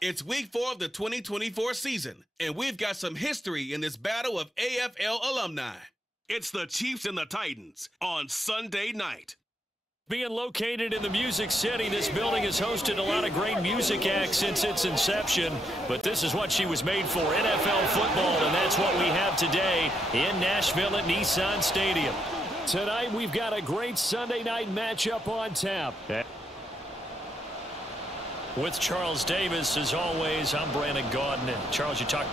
It's week 4 of the 2024 season, and we've got some history in this battle of AFL alumni. It's the Chiefs and the Titans on Sunday night. Being located in the Music City, this building has hosted a lot of great music acts since its inception, but this is what she was made for, NFL football, and that's what we have today in Nashville at Nissan Stadium. Tonight, we've got a great Sunday night matchup on tap. With Charles Davis, as always, I'm Brandon Gaudin. And Charles, you talk.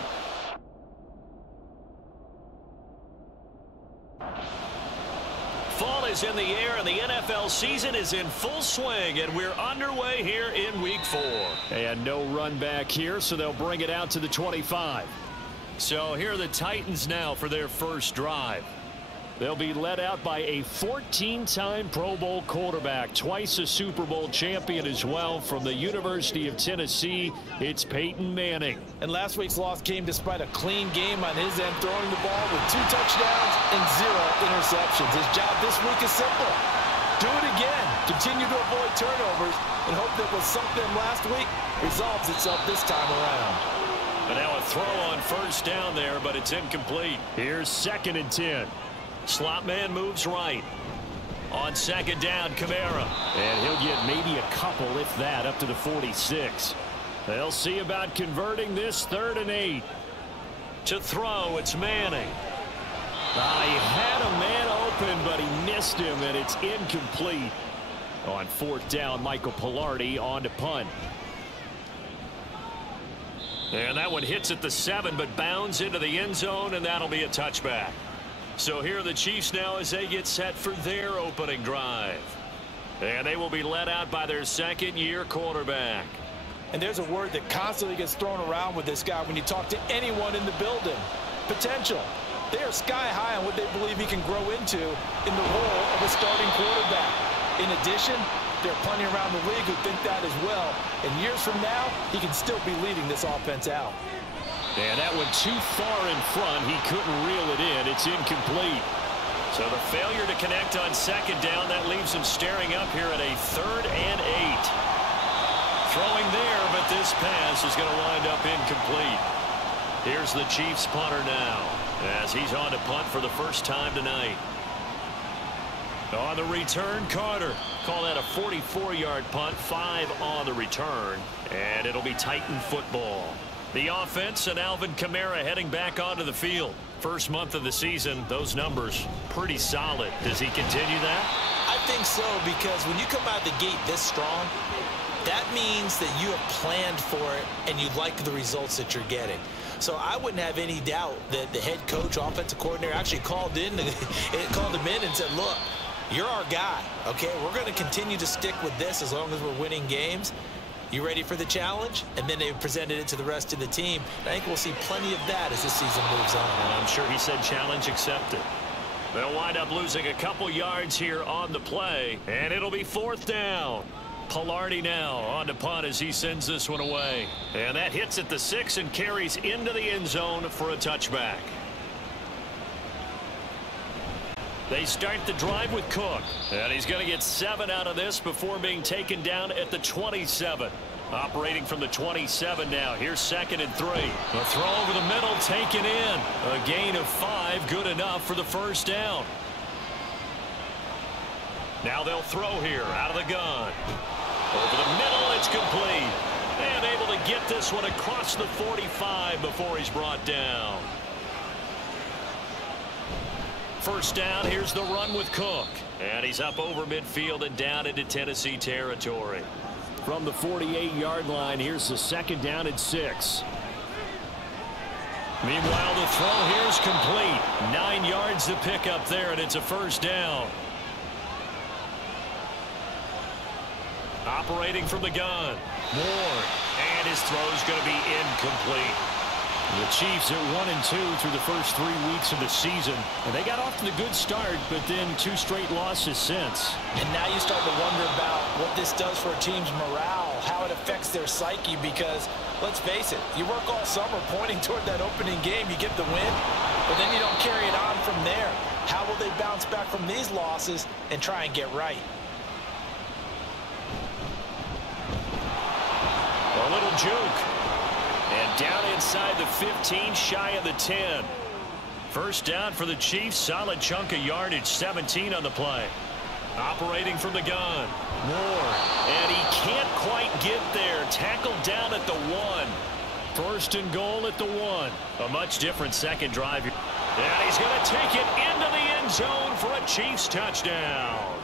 Fall is in the air, and the NFL season is in full swing, and we're underway here in Week 4. And no run back here, so they'll bring it out to the 25. So here are the Titans now for their first drive. They'll be led out by a 14-time Pro Bowl quarterback, twice a Super Bowl champion as well from the University of Tennessee. It's Peyton Manning. And last week's loss came despite a clean game on his end, throwing the ball with 2 touchdowns and 0 interceptions. His job this week is simple. Do it again. Continue to avoid turnovers and hope that what sunk them last week resolves itself this time around. And now a throw on first down there, but it's incomplete. Here's 2nd and 10. Slot man moves right. On 2nd down, Kamara. And he'll get maybe a couple, if that, up to the 46. They'll see about converting this 3rd and 8. To throw, it's Manning. He had a man open, but he missed him, and it's incomplete. On 4th down, Michael Pilardi on to punt. And that one hits at the 7, but bounds into the end zone, and that'll be a touchback. So here are the Chiefs now as they get set for their opening drive. And they will be led out by their 2nd-year quarterback. And there's a word that constantly gets thrown around with this guy when you talk to anyone in the building. Potential. They are sky high on what they believe he can grow into in the role of a starting quarterback. In addition, there are plenty around the league who think that as well. And years from now, he can still be leading this offense out. And that one too far in front. He couldn't reel it in. It's incomplete. So the failure to connect on 2nd down, that leaves him staring up here at a 3rd and 8. Throwing there, but this pass is going to wind up incomplete. Here's the Chiefs punter now, as he's on to punt for the first time tonight. On the return, Carter. Call that a 44-yard punt, 5 on the return, and it'll be Titan football. The offense and Alvin Kamara heading back onto the field. First month of the season, those numbers pretty solid. Does he continue that? I think so, because when you come out of the gate this strong, that means that you have planned for it and you like the results that you're getting. So I wouldn't have any doubt that the head coach, offensive coordinator, actually called him in and said, look, you're our guy, okay? We're going to continue to stick with this as long as we're winning games. You ready for the challenge? And then they presented it to the rest of the team. I think we'll see plenty of that as the season moves on. And I'm sure he said challenge accepted. They'll wind up losing a couple yards here on the play, and it'll be 4th down. Pilardi now on to punt as he sends this one away. And that hits at the 6 and carries into the end zone for a touchback. They start the drive with Cook. And he's going to get 7 out of this before being taken down at the 27. Operating from the 27 now. Here's 2nd and 3. A throw over the middle taken in. A gain of 5. Good enough for the first down. Now they'll throw here out of the gun. Over the middle, it's complete. And able to get this one across the 45 before he's brought down. First down, here's the run with Cook. And he's up over midfield and down into Tennessee territory. From the 48-yard line, here's the 2nd down and 6. Meanwhile, the throw here's complete. 9 yards to pick up there, and it's a first down. Operating from the gun. Moore. And his throw's going to be incomplete. The Chiefs are 1-2 through the first 3 weeks of the season. And they got off to the good start, but then 2 straight losses since. And now you start to wonder about what this does for a team's morale, how it affects their psyche, because, let's face it, you work all summer pointing toward that opening game, you get the win, but then you don't carry it on from there. How will they bounce back from these losses and try and get right? A little juke. Down inside the 15, shy of the 10. First down for the Chiefs. Solid chunk of yardage, 17 on the play. Operating from the gun. Moore. And he can't quite get there. Tackled down at the 1. First and goal at the 1. A much different second drive. And he's going to take it into the end zone for a Chiefs touchdown.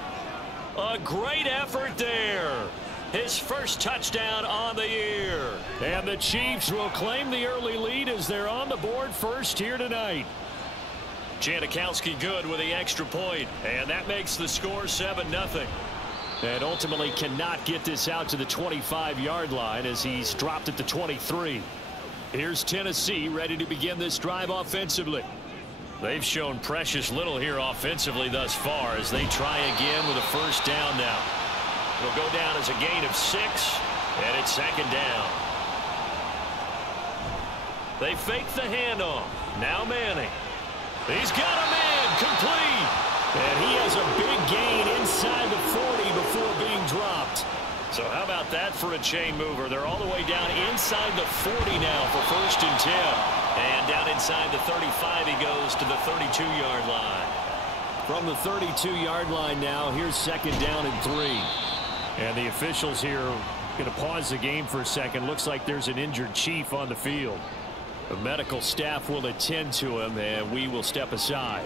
A great effort there. His first touchdown on the year. And the Chiefs will claim the early lead as they're on the board first here tonight. Janikowski good with the extra point. And that makes the score 7-0. And ultimately cannot get this out to the 25-yard line as he's dropped at the 23. Here's Tennessee ready to begin this drive offensively. They've shown precious little here offensively thus far as they try again with a first down now. It'll go down as a gain of 6, and it's second down. They fake the handoff. Now Manning. He's got a man complete. And he has a big gain inside the 40 before being dropped. So how about that for a chain mover? They're all the way down inside the 40 now for first and 10. And down inside the 35 he goes to the 32-yard line. From the 32-yard line now, here's second down and 3. And the officials here are going to pause the game for a second. Looks like there's an injured Chief on the field. The medical staff will attend to him, and we will step aside.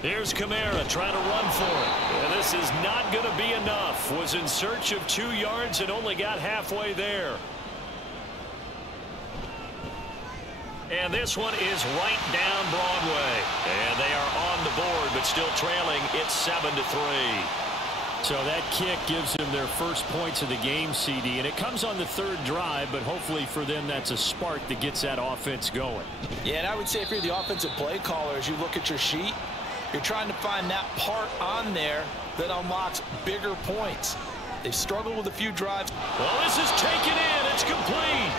Here's Kamara trying to run for it. And this is not going to be enough. Was in search of 2 yards and only got halfway there. And this one is right down Broadway. And they are on the board, but still trailing. It's 7-3. So that kick gives them their first points of the game, CD. And it comes on the third drive, but hopefully for them that's a spark that gets that offense going. Yeah, and I would say if you're the offensive play caller, as you look at your sheet, you're trying to find that part on there that unlocks bigger points. They've struggled with a few drives. Well, this is taken in. It's complete.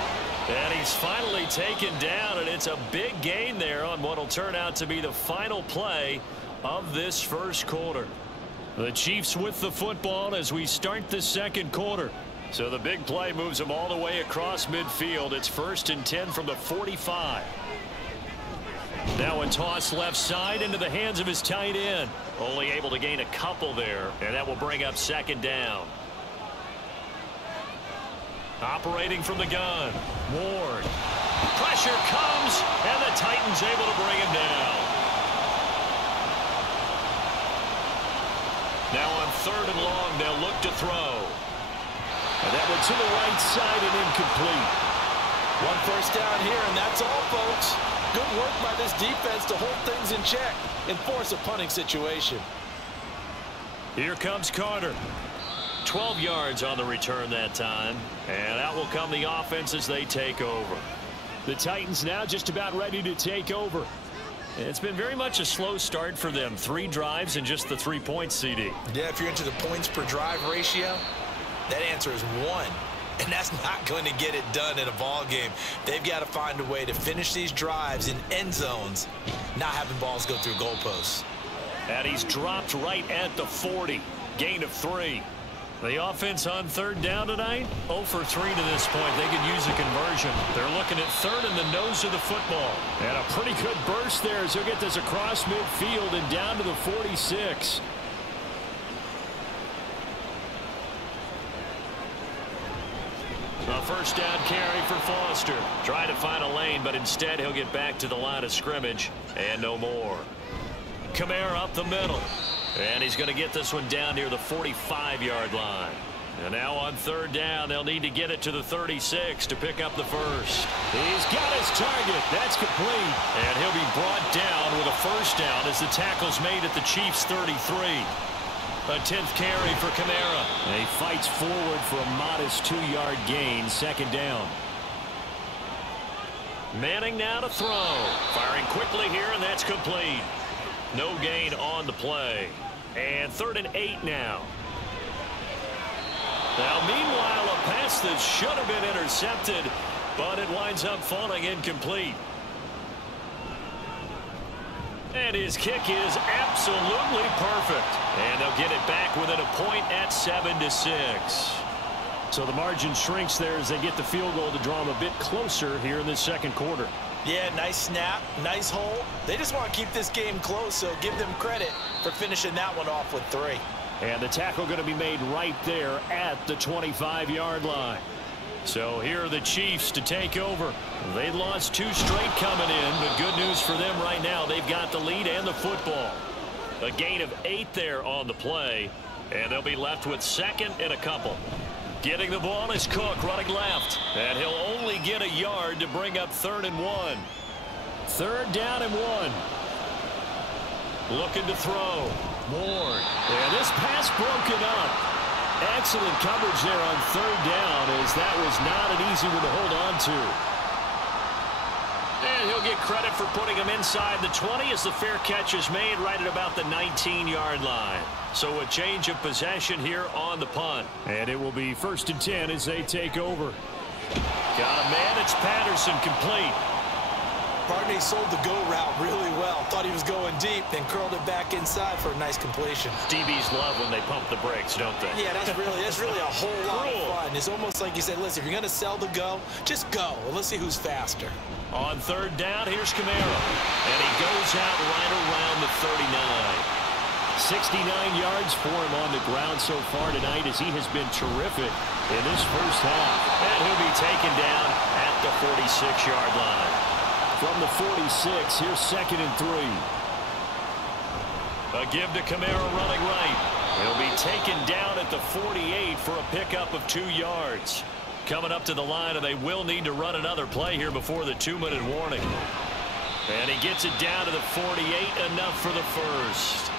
And he's finally taken down, and it's a big gain there on what will turn out to be the final play of this first quarter. The Chiefs with the football as we start the second quarter. So the big play moves them all the way across midfield. It's first and 10 from the 45. Now a toss left side into the hands of his tight end. Only able to gain a couple there, and that will bring up second down. Operating from the gun. Ward. Pressure comes, and the Titans able to bring him down. Now on third and long, they'll look to throw. And that one to the right side and incomplete. One first down here, and that's all, folks. Good work by this defense to hold things in check and force a punting situation. Here comes Carter. 12 yards on the return that time. And out will come the offense as they take over. The Titans now just about ready to take over. It's been very much a slow start for them. 3 drives and just the 3 points, CD. Yeah, if you're into the points per drive ratio, that answer is 1. And that's not going to get it done in a ball game. They've got to find a way to finish these drives in end zones, not having balls go through goalposts. And he's dropped right at the 40. Gain of 3. The offense on third down tonight, 0 for 3 to this point. They could use a conversion. They're looking at third in the nose of the football. And a pretty good burst there as he'll get this across midfield and down to the 46. A first down carry for Foster. Trying to find a lane, but instead he'll get back to the line of scrimmage. And no more. Kamara up the middle. And he's going to get this one down near the 45-yard line. And now on third down, they'll need to get it to the 36 to pick up the first. He's got his target. That's complete. And he'll be brought down with a first down as the tackle's made at the Chiefs' 33. A 10th carry for Kamara. And he fights forward for a modest 2-yard gain. Second down. Manning now to throw. Firing quickly here, and that's complete. No gain on the play. And 3rd and 8 now. Now, meanwhile, a pass that should have been intercepted, but it winds up falling incomplete. And his kick is absolutely perfect. And they'll get it back within a point at 7-6. So the margin shrinks there as they get the field goal to draw them a bit closer here in this second quarter. Yeah, nice snap, nice hole. They just want to keep this game close, so give them credit for finishing that one off with 3. And the tackle going to be made right there at the 25-yard line. So here are the Chiefs to take over. They lost 2 straight coming in, but good news for them right now. They've got the lead and the football. A gain of 8 there on the play, and they'll be left with second and a couple. Getting the ball is Cook running left, and he'll only get a yard to bring up 3rd and 1. 3rd down and 1. Looking to throw. Ward. And this pass broken up. Excellent coverage there on 3rd down, as that was not an easy one to hold on to. And he'll get credit for putting him inside the 20 as the fair catch is made right at about the 19-yard line. So a change of possession here on the punt. And it will be 1st and 10 as they take over. Got a man. It's Patterson, complete. Barney sold the go route really well. Thought he was going deep, then curled it back inside for a nice completion. DBs love when they pump the brakes, don't they? Yeah, that's really a whole lot of fun. It's almost like you said, listen, if you're going to sell the go, just go. And let's see who's faster. On 3rd down, here's Camaro. And he goes out right around the 39. 69 yards for him on the ground so far tonight, as he has been terrific in this first half. And he'll be taken down at the 46-yard line. From the 46, here's 2nd and 3. A give to Camaro running right. He'll be taken down at the 48 for a pickup of 2 yards. Coming up to the line, and they will need to run another play here before the 2-minute warning. And he gets it down to the 48, enough for the first.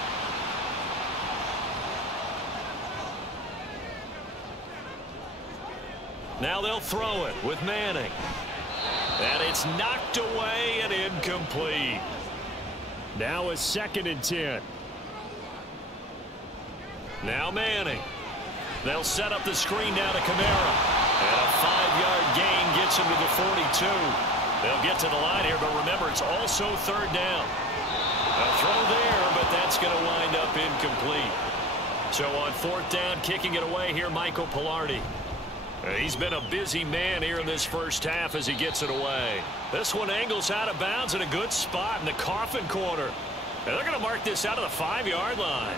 Now they'll throw it with Manning. And it's knocked away and incomplete. Now a 2nd and 10. Now Manning. They'll set up the screen now to Camaro. And a 5-yard gain gets him to the 42. They'll get to the line here, but remember, it's also 3rd down. A throw there, but that's going to wind up incomplete. So on 4th down, kicking it away here, Michael Pilardi. He's been a busy man here in this first half as he gets it away. This one angles out of bounds in a good spot in the coffin corner. And they're going to mark this out of the 5-yard line.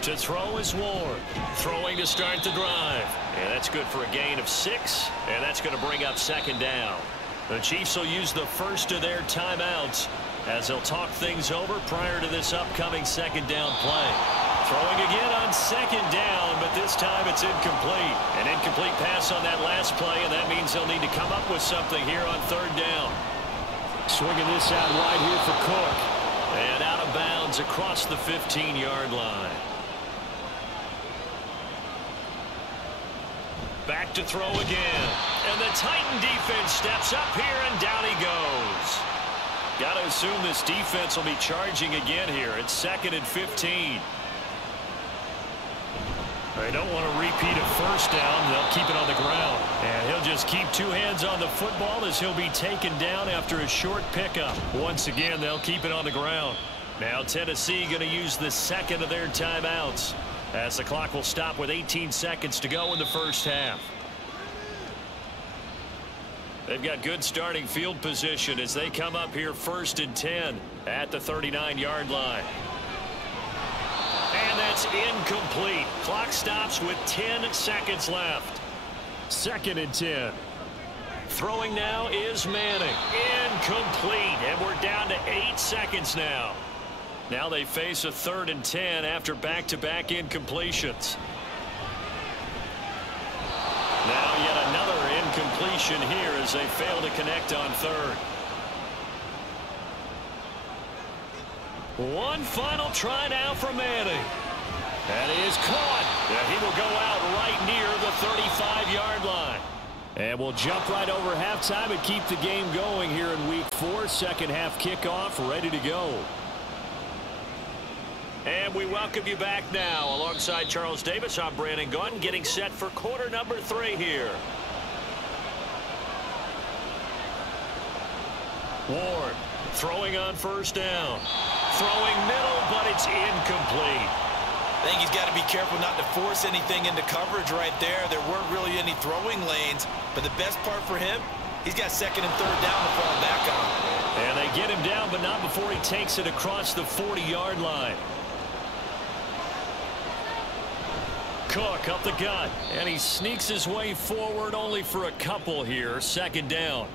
To throw is Ward. Throwing to start the drive. And that's good for a gain of 6. And that's going to bring up 2nd down. The Chiefs will use the first of their timeouts as they'll talk things over prior to this upcoming 2nd down play. Throwing again on 2nd down, but this time it's incomplete. An incomplete pass on that last play, and that means they'll need to come up with something here on 3rd down. Swinging this out wide here for Cook. And out of bounds across the 15-yard line. Back to throw again. And the Titan defense steps up here, and down he goes. Got to assume this defense will be charging again here. It's 2nd and 15. They don't want to repeat a first down. They'll keep it on the ground. And he'll just keep 2 hands on the football as he'll be taken down after a short pickup. Once again, they'll keep it on the ground. Now Tennessee going to use the 2nd of their timeouts, as the clock will stop with 18 seconds to go in the first half. They've got good starting field position as they come up here 1st and 10 at the 39-yard line. And that's incomplete. Clock stops with 10 seconds left. 2nd and 10. Throwing now is Manning. Incomplete. And we're down to 8 seconds now. Now they face a 3rd and 10 after back-to-back incompletions. Now yet another incompletion here as they fail to connect on 3rd. One final try now for Manning. That is caught. And he will go out right near the 35-yard line. And we'll jump right over halftime and keep the game going here in week 4. Second half kickoff ready to go. And we welcome you back now. Alongside Charles Davis, I'm Brandon Gaudin, getting set for quarter number 3 here. Ward throwing on 1st down. Throwing middle, but it's incomplete. I think he's got to be careful not to force anything into coverage right there. There weren't really any throwing lanes, but the best part for him, he's got second and third down to fall back on. And they get him down, but not before he takes it across the 40-yard line. Cook up the gut, and he sneaks his way forward only for a couple here. Second down.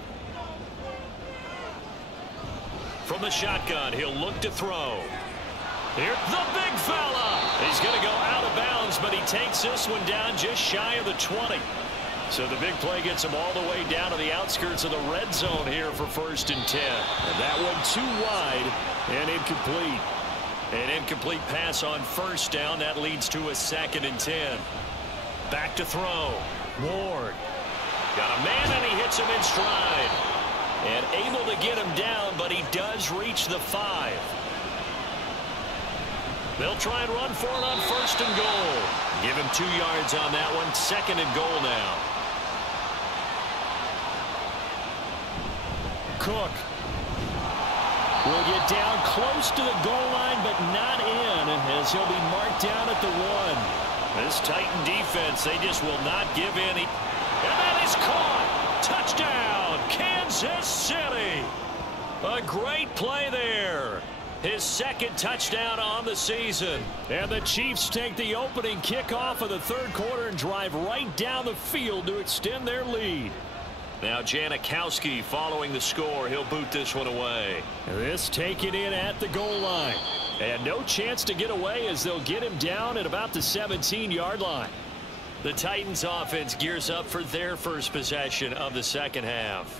From the shotgun, he'll look to throw. Here, the big fella. He's going to go out of bounds, but he takes this one down just shy of the 20. So the big play gets him all the way down to the outskirts of the red zone here for 1st and 10. And that one too wide and incomplete. An incomplete pass on 1st down. That leads to a 2nd and 10. Back to throw. Ward. Got a man, and he hits him in stride. And able to get him down, but he does reach the 5. They'll try and run for it on 1st and goal. Give him 2 yards on that one. 2nd and goal now. Cook will get down close to the goal line, but not in, as he'll be marked down at the 1. This Titan defense, they just will not give in. And that is caught. Touchdown, Kansas City. A great play there. His 2nd touchdown on the season. And the Chiefs take the opening kickoff of the 3rd quarter and drive right down the field to extend their lead. Now Janikowski following the score. He'll boot this one away. This taken in at the goal line. And no chance to get away as they'll get him down at about the 17-yard line. The Titans offense gears up for their first possession of the 2nd half.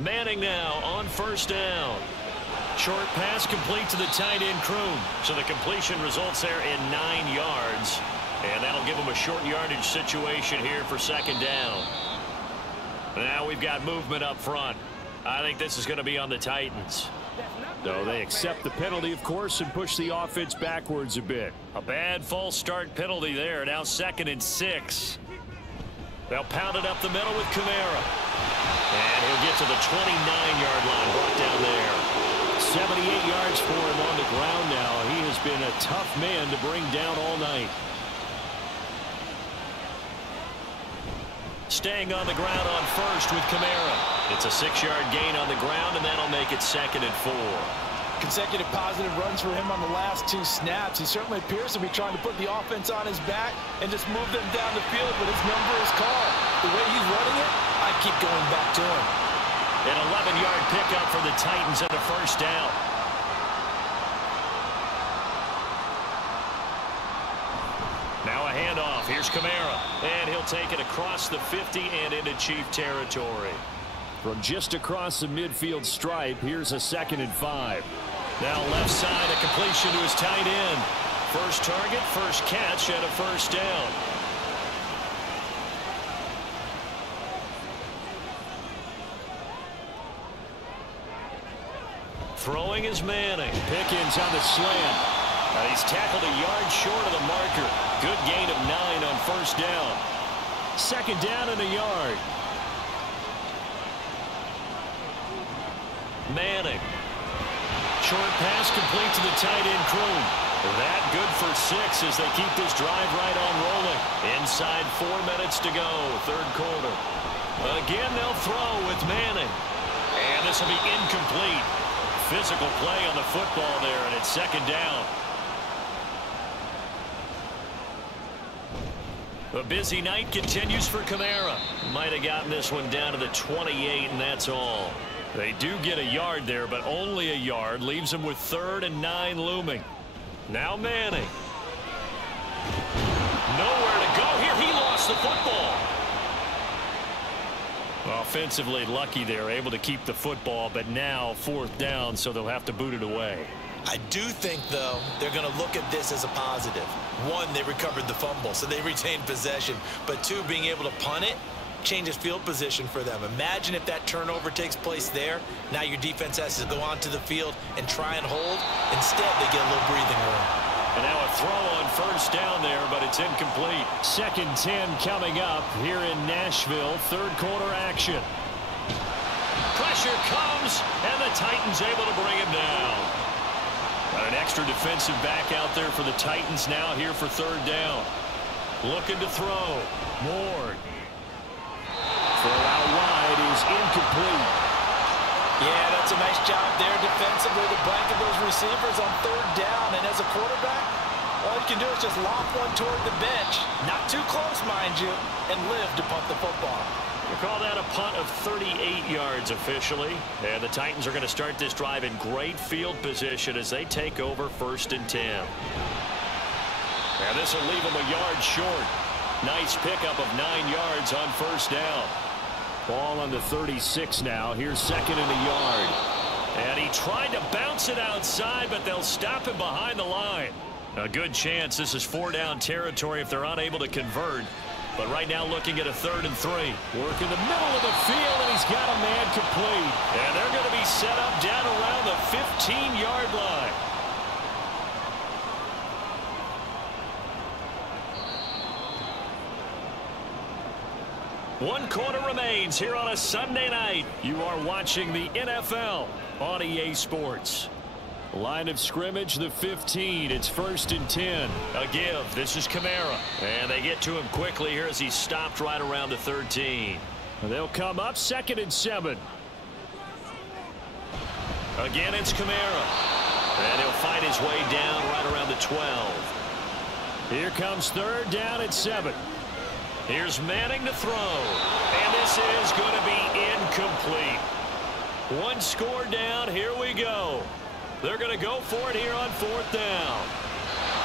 Manning now on 1st down. Short pass complete to the tight end Kroon. So the completion results there in 9 yards. And that'll give him a short yardage situation here for 2nd down. Now we've got movement up front. I think this is going to be on the Titans. So they accept the penalty, of course, and push the offense backwards a bit. A bad false start penalty there. Now 2nd and 6. They'll pound it up the middle with Kamara. And he'll get to the 29-yard line, brought down there. 78 yards for him on the ground now. He has been a tough man to bring down all night. Staying on the ground on 1st with Kamara. It's a 6-yard gain on the ground, and that'll make it 2nd and 4. Consecutive positive runs for him on the last 2 snaps. He certainly appears to be trying to put the offense on his back and just move them down the field, but his number is called. The way he's running it, I keep going back to him. An 11-yard pickup for the Titans and a 1st down. Now a handoff. Here's Kamara. And he'll take it across the 50 and into Chief territory. From just across the midfield stripe, here's a 2nd and 5. Now left side, a completion to his tight end. First target, first catch, and a 1st down. Throwing is Manning. Pickens on the slant. He's tackled a yard short of the marker. Good gain of 9 on 1st down. 2nd down and a yard. Manning. Short pass complete to the tight end Kroon. That good for 6 as they keep this drive right on rolling. Inside 4 minutes to go, 3rd quarter. Again, they'll throw with Manning. And this will be incomplete. Physical play on the football there, and it's 2nd down. A busy night continues for Kamara. Might have gotten this one down to the 28, and that's all. They do get a yard there, but only a yard. Leaves them with 3rd and 9 looming. Now Manning. Nowhere to go here. He lost the football. Offensively lucky they're able to keep the football, but now 4th down, so they'll have to boot it away. I do think, though, they're going to look at this as a positive. 1, they recovered the fumble, so they retained possession. But 2, being able to punt it changes field position for them. Imagine if that turnover takes place there. Now your defense has to go onto the field and try and hold. Instead, they get a little breathing room. And now a throw on 1st down there, but it's incomplete. 2nd 10 coming up here in Nashville. 3rd quarter action. Pressure comes, and the Titans Titans able to bring him down. Got an extra defensive back out there for the Titans now here for third down. Looking to throw. Moore. Throw out wide is incomplete. Yeah, that's a nice job there defensively to blanket those receivers on third down. And as a quarterback, all you can do is just lob one toward the bench. Not too close, mind you, and live to punt the football. We'll call that a punt of 38 yards officially. And the Titans are going to start this drive in great field position as they take over 1st and 10. And this will leave them a yard short. Nice pickup of 9 yards on 1st down. Ball on the 36 now. Here's 2nd and a yard. And he tried to bounce it outside, but they'll stop him behind the line. A good chance this is 4-down territory if they're unable to convert. But right now looking at a 3rd and 3. Work in the middle of the field, and he's got a man complete. And they're going to be set up down around the 15-yard line. One quarter remains here on a Sunday night. You are watching the NFL on EA Sports. Line of scrimmage, the 15. It's 1st and 10. A give. This is Kamara. And they get to him quickly here as he's stopped right around the 13. They'll come up 2nd and 7. Again, it's Kamara. And he'll find his way down right around the 12. Here comes 3rd down at 7. Here's Manning to throw. And this is going to be incomplete. One score down. Here we go. They're going to go for it here on 4th down.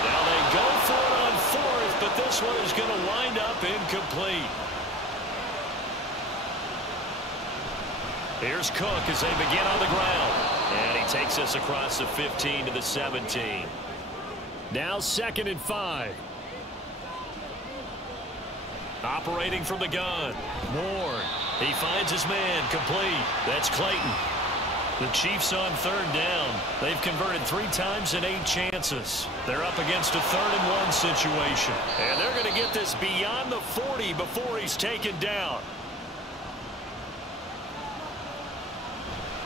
Now they go for it on 4th, but this one is going to wind up incomplete. Here's Cook as they begin on the ground. And he takes us across the 15 to the 17. Now 2nd and 5. Operating from the gun. Moore. He finds his man complete. That's Clayton. The Chiefs on 3rd down. They've converted 3 times in 8 chances. They're up against a 3rd and 1 situation. And they're going to get this beyond the 40 before he's taken down.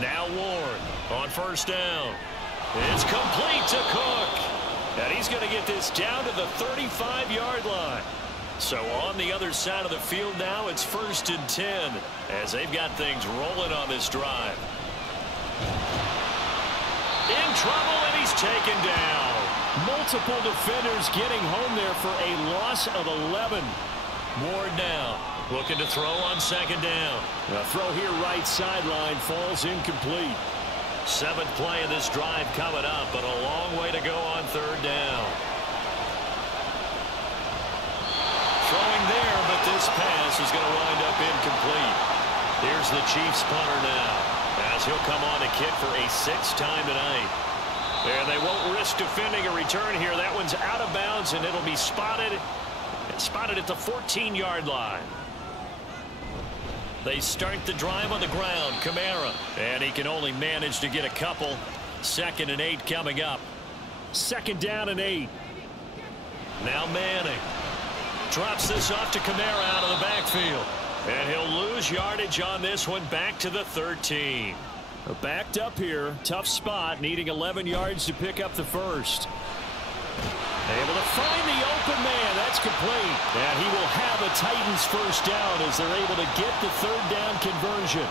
Now Ward on 1st down. It's complete to Cook. And he's going to get this down to the 35-yard line. So on the other side of the field now, it's 1st and 10 as they've got things rolling on this drive. In trouble, and he's taken down. Multiple defenders getting home there for a loss of 11. Ward now looking to throw on 2nd down. The throw here right sideline falls incomplete. 7th play of this drive coming up, but a long way to go on 3rd down. Throwing there, but this pass is going to wind up incomplete. Here's the Chiefs punter now, as he'll come on to kick for a 6th time tonight. And they won't risk defending a return here. That one's out of bounds, and it'll be spotted at the 14-yard line. They start the drive on the ground. Kamara, and he can only manage to get a couple. 2nd and 8 coming up. 2nd down and 8. Now Manning. Drops this off to Kamara out of the backfield. And he'll lose yardage on this one back to the 13. Backed up here. Tough spot. Needing 11 yards to pick up the 1st. Able to find the open man. That's complete. And he will have a Titans 1st down as they're able to get the 3rd down conversion.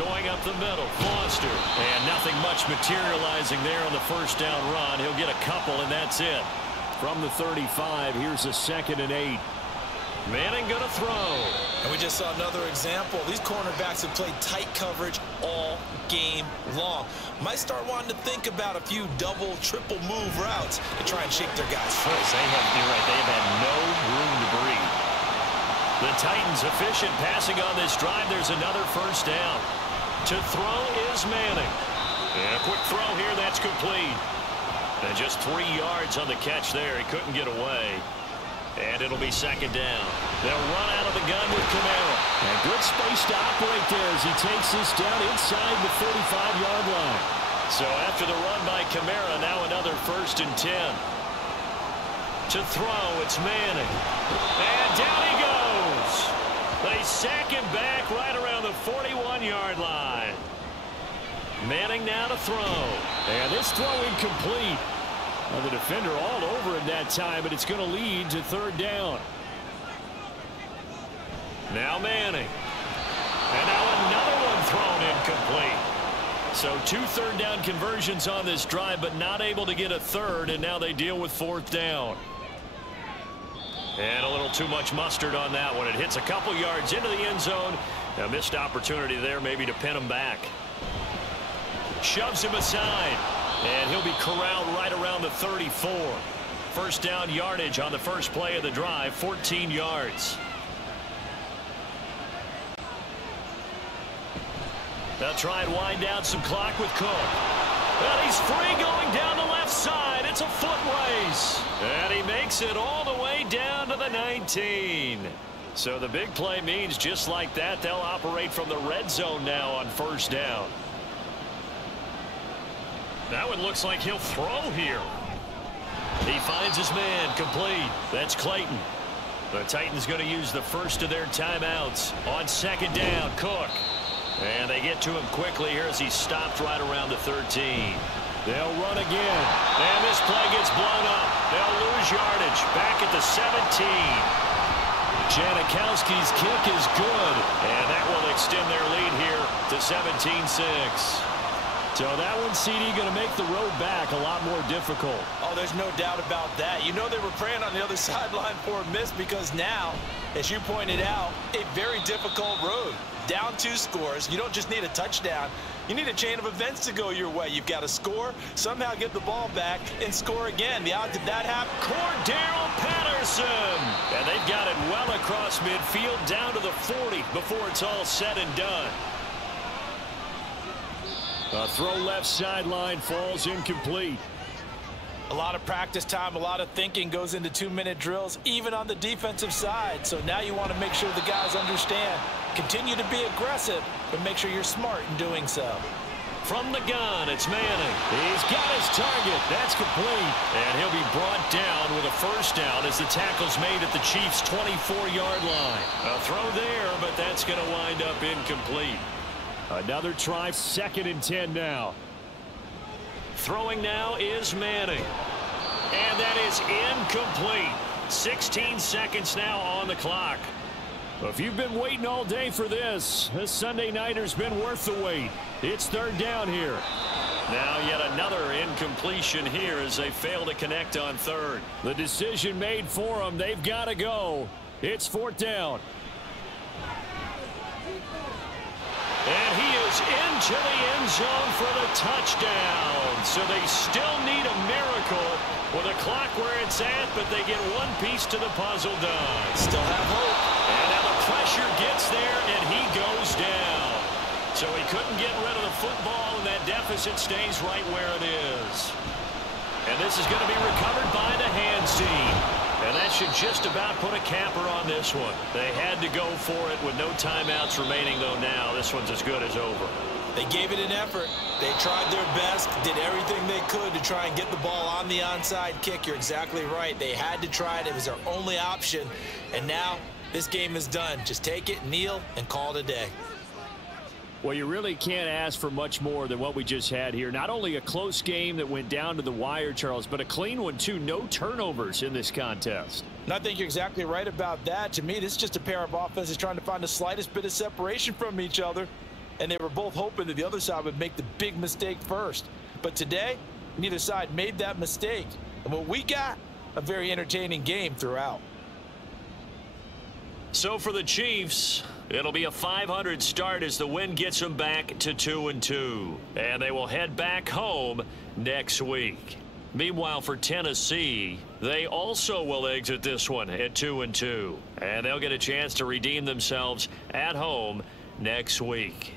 Going up the middle. Foster. And nothing much materializing there on the 1st down run. He'll get a couple, and that's it. From the 35, here's a 2nd and 8. Manning going to throw. And we just saw another example. These cornerbacks have played tight coverage all game long. Might start wanting to think about a few double, triple move routes to try and shake their guys free. You're right. They have had no room to breathe. The Titans efficient passing on this drive. There's another 1st down. To throw is Manning. And a quick throw here. That's complete. And just 3 yards on the catch there. He couldn't get away. And it'll be 2nd down. They'll run out of the gun with Kamara. And good space to operate there as he takes this down inside the 35-yard line. So after the run by Kamara, now another 1st and 10. To throw, it's Manning. And down he goes. They sack him back right around the 41-yard line. Manning now to throw. And this throw incomplete. Well, the defender all over him that time, but it's going to lead to third down. Now Manning. And now another one thrown incomplete. So 2 third-down conversions on this drive, but not able to get a third, and now they deal with fourth down. And a little too much mustard on that one. It hits a couple yards into the end zone. A missed opportunity there maybe to pin him back. Shoves him aside. And he'll be corralled right around the 34. First down yardage on the first play of the drive, 14 yards. They'll try and wind down some clock with Cook. And he's free going down the left side. It's a foot race. And he makes it all the way down to the 19. So the big play means just like that, they'll operate from the red zone now on first down. That one looks like he'll throw here. He finds his man complete. That's Clayton. The Titans going to use the first of their timeouts on second down. Cook. And they get to him quickly here as he's stopped right around the 13. They'll run again. And this play gets blown up. They'll lose yardage. Back at the 17. Janikowski's kick is good. And that will extend their lead here to 17-6. So that one, CD, going to make the road back a lot more difficult. Oh, there's no doubt about that. You know they were praying on the other sideline for a miss because now, as you pointed out, a very difficult road. Down 2 scores. You don't just need a touchdown. You need a chain of events to go your way. You've got to score, somehow get the ball back, and score again. The odds of that happen. Cordero Patterson. And they've got it well across midfield down to the 40 before it's all said and done. A throw left sideline falls incomplete. A lot of practice time, a lot of thinking goes into 2-minute drills, even on the defensive side. So now you want to make sure the guys understand. Continue to be aggressive, but make sure you're smart in doing so. From the gun, it's Manning. He's got his target. That's complete. And he'll be brought down with a first down as the tackle's made at the Chiefs' 24-yard line. A throw there, but that's going to wind up incomplete. Another try, 2nd and 10 now. Throwing now is Manning. And that is incomplete. 16 seconds now on the clock. If you've been waiting all day for this Sunday nighter's been worth the wait. It's third down here. Now yet another incompletion here as they fail to connect on third. The decision made for them. They've got to go. It's fourth down. And he is into the end zone for the touchdown. So they still need a miracle with a clock where it's at, but they get one piece to the puzzle done. Still have hope. And now the pressure gets there, and he goes down. So he couldn't get rid of the football, and that deficit stays right where it is. And this is going to be recovered by the hands team. And that should just about put a capper on this one. They had to go for it with no timeouts remaining, though now this one's as good as over. They gave it an effort. They tried their best, did everything they could to try and get the ball on the onside kick. You're exactly right. They had to try it. It was their only option. And now this game is done. Just take it, kneel, and call it a day. Well, you really can't ask for much more than what we just had here. Not only a close game that went down to the wire, Charles, but a clean one, too. No turnovers in this contest. And I think you're exactly right about that. To me, this is just a pair of offenses trying to find the slightest bit of separation from each other. And they were both hoping that the other side would make the big mistake first. But today, neither side made that mistake. And what we got, a very entertaining game throughout. So for the Chiefs, it'll be a .500 start as the win gets them back to 2-2. And they will head back home next week. Meanwhile, for Tennessee, they also will exit this one at 2-2. And they'll get a chance to redeem themselves at home next week.